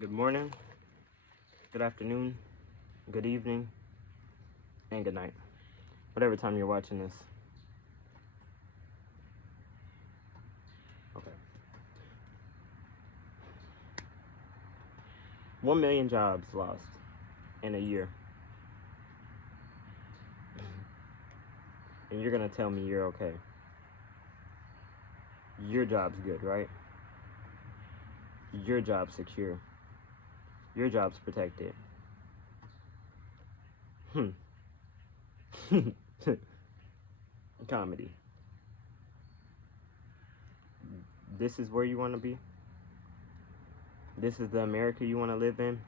Good morning, good afternoon, good evening, and good night. Whatever time you're watching this. Okay. 1 million jobs lost in a year. And you're gonna tell me you're okay. Your job's good, right? Your job's secure. Your job's protected. Comedy. This is where you want to be? This is the America you want to live in?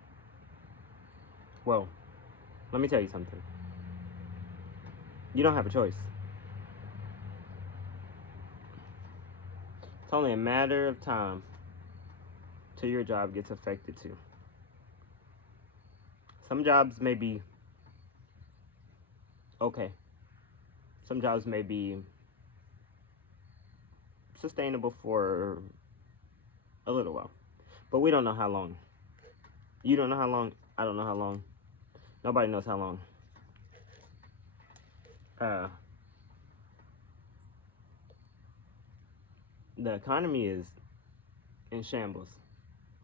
Well, let me tell you something. You don't have a choice. It's only a matter of time till your job gets affected too. Some jobs may be okay. Some jobs may be sustainable for a little while. But we don't know how long. You don't know how long. I don't know how long. Nobody knows how long. The economy is in shambles,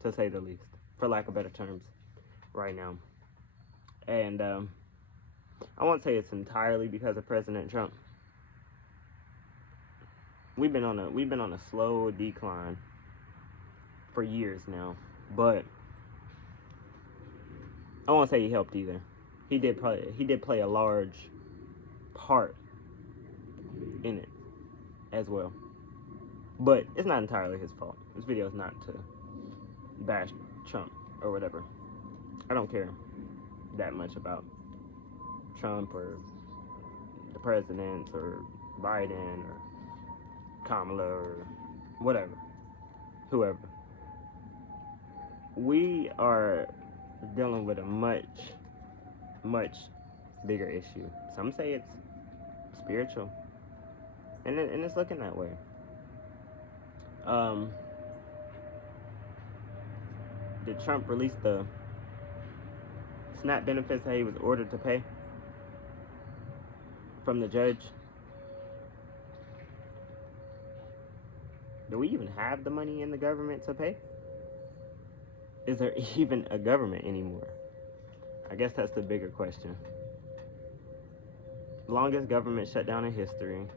to say the least, for lack of better terms, right now. And I won't say it's entirely because of President Trump. We've been on a slow decline for years now, but I won't say he helped either. He did play a large part in it as well. But it's not entirely his fault. This video is not to bash Trump or whatever. I don't care that much about Trump or the presidents or Biden or Kamala or whatever, whoever. We are dealing with a much bigger issue. Some say it's spiritual, and it's looking that way. Did Trump release the SNAP benefits that he was ordered to pay from the judge? Do we even have the money in the government to pay? Is there even a government anymore? I guess that's the bigger question. Longest government shutdown in history.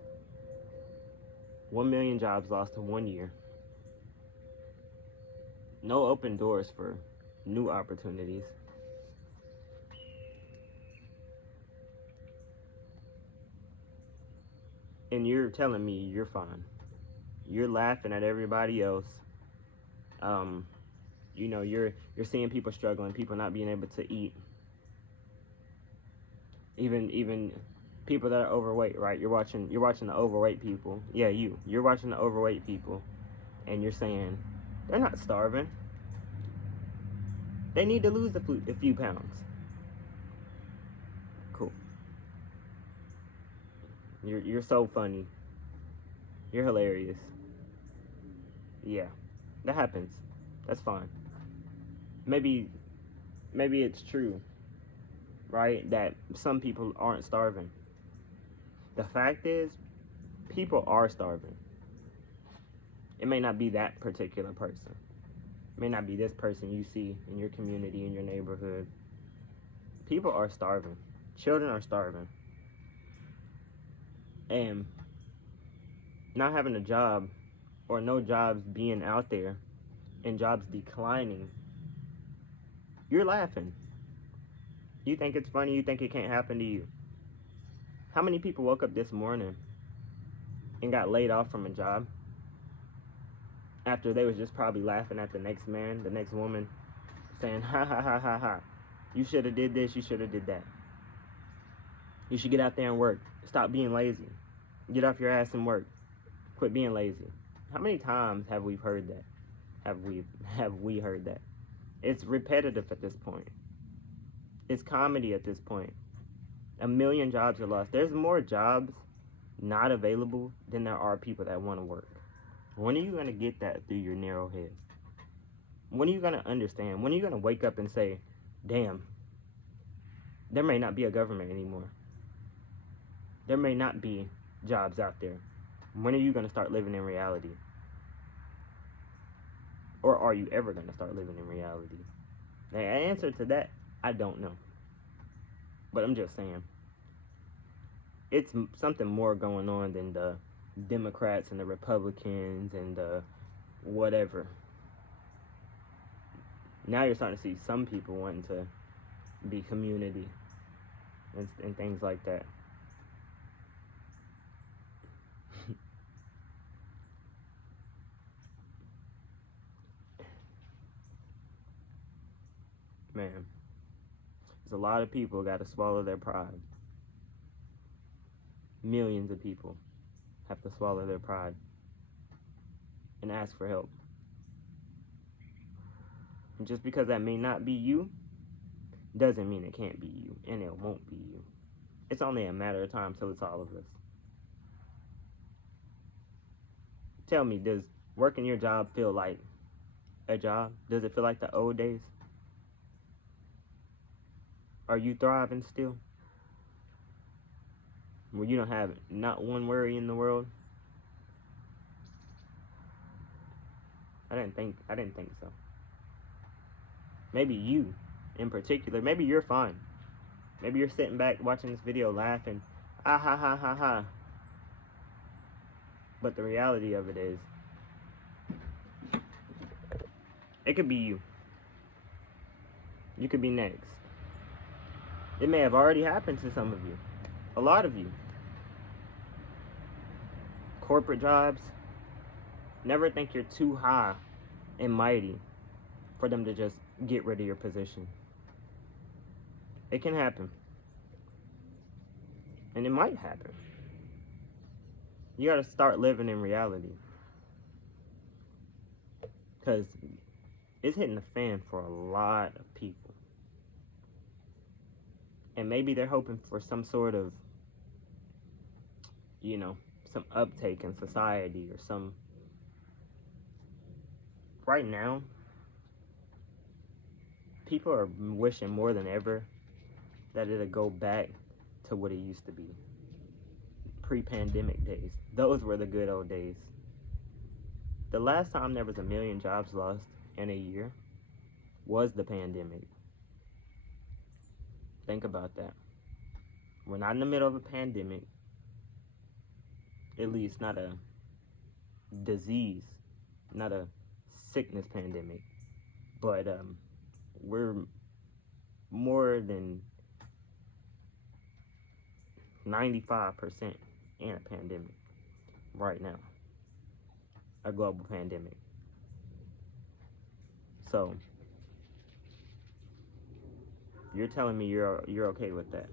1 million jobs lost in 1 year. No open doors for new opportunities. And you're telling me you're fine. You're laughing at everybody else. You know, you're seeing people struggling, people not being able to eat. Even people that are overweight, right? You're watching the overweight people. Yeah, you're watching the overweight people, and you're saying they're not starving. They need to lose a few pounds. Cool. You're so funny. You're hilarious. Yeah, that happens. That's fine. Maybe it's true, right, that some people aren't starving. The fact is, people are starving. It may not be that particular person. It may not be this person you see in your community, in your neighborhood. People are starving. Children are starving. And not having a job, or no jobs being out there, and jobs declining, you're laughing. You think it's funny, you think it can't happen to you. How many people woke up this morning and got laid off from a job after they was just probably laughing at the next man, the next woman, saying, ha ha ha ha ha, you should have did this, you should have did that. You should get out there and work. Stop being lazy. Get off your ass and work. Quit being lazy. How many times have we heard that? Have we heard that? It's repetitive at this point. It's comedy at this point. 1 million jobs are lost. There's more jobs not available than there are people that want to work. When are you going to get that through your narrow head? When are you going to understand? When are you going to wake up and say, damn, there may not be a government anymore. There may not be jobs out there. When are you going to start living in reality? Or are you ever going to start living in reality? The answer to that, I don't know. But I'm just saying, it's something more going on than the Democrats and the Republicans and the whatever. Now you're starting to see some people wanting to be community and things like that. Man, there's a lot of people got to swallow their pride. Millions of people have to swallow their pride and ask for help. And just because that may not be you, doesn't mean it can't be you, and it won't be you. It's only a matter of time till it's all of us. Tell me, does working your job feel like a job? Does it feel like the old days? Are you thriving still? Where you don't have not one worry in the world? I didn't think so. Maybe you in particular, maybe you're fine. Maybe you're sitting back watching this video laughing, ah ha ha ha ha. But the reality of it is, it could be you. You could be next. It may have already happened to some of you. A lot of you. Corporate jobs, never think you're too high and mighty for them to just get rid of your position. It can happen. And it might happen. You gotta start living in reality. Because it's hitting the fan for a lot of people. And maybe they're hoping for some sort of, some uptake in society or some. Right now, people are wishing more than ever that it'll go back to what it used to be. Pre-pandemic days. Those were the good old days. The last time there was 1 million jobs lost in a year was the pandemic. Think about that. We're not in the middle of a pandemic. At least not a disease, not a sickness pandemic. But we're more than 95% in a pandemic right now. A global pandemic. So you're telling me you're okay with that?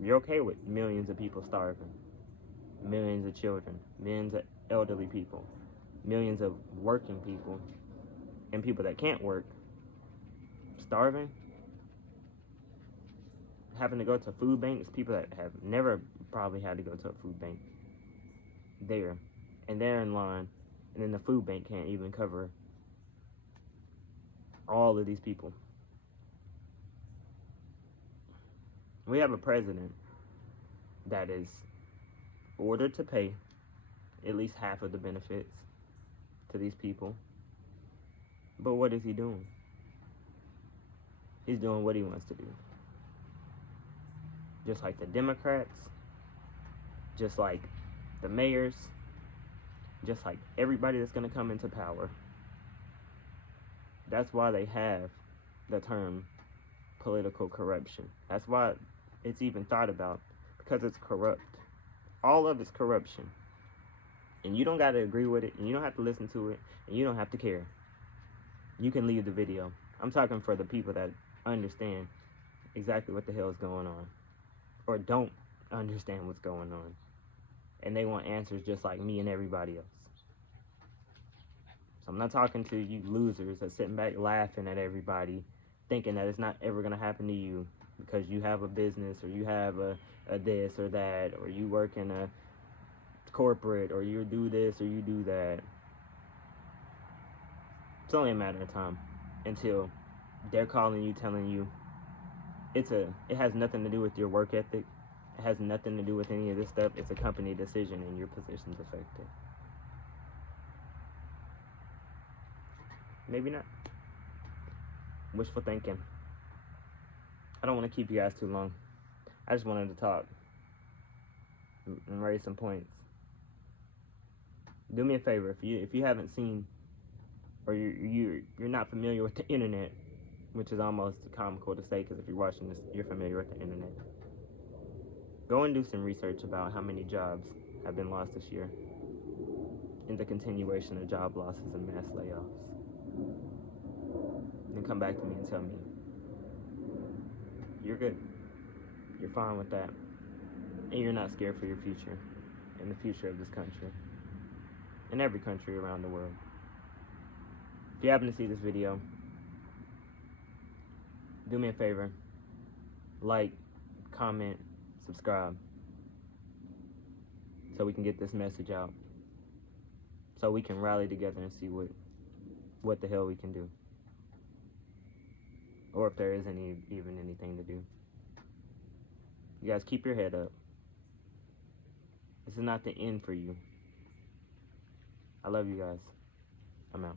You're okay with millions of people starving, millions of children, millions of elderly people, millions of working people, and people that can't work starving, having to go to food banks, people that have never probably had to go to a food bank there, and they're in line, and then the food bank can't even cover all of these people. We have a president that is ordered to pay at least half of the benefits to these people. But what is he doing? He's doing what he wants to do. Just like the Democrats, just like the mayors, just like everybody that's going to come into power. That's why they have the term political corruption. That's why it's even thought about, because it's corrupt. All of it's corruption. And you don't got to agree with it, and you don't have to listen to it, and you don't have to care. You can leave the video. I'm talking for the people that understand exactly what the hell is going on, or don't understand what's going on, and they want answers just like me and everybody else. So I'm not talking to you losers that's sitting back laughing at everybody, thinking that it's not ever going to happen to you because you have a business, or you have a this or that, or you work in a corporate, or you do this or you do that. It's only a matter of time until they're calling you, telling you it has nothing to do with your work ethic. It has nothing to do with any of this stuff. It's a company decision and your position's affected. Maybe not. Wishful thinking. I don't want to keep you guys too long. I just wanted to talk and raise some points. Do me a favor, if you haven't seen, or you're not familiar with the internet, which is almost comical to say, because if you're watching this, you're familiar with the internet. Go and do some research about how many jobs have been lost this year, and the continuation of job losses and mass layoffs. Then come back to me and tell me you're good, you're fine with that, and you're not scared for your future and the future of this country and every country around the world. If you happen to see this video, do me a favor, like, comment, subscribe, so we can get this message out, so we can rally together and see what the hell we can do, or if there is even anything to do. You guys keep your head up. This is not the end for you. I love you guys. I'm out.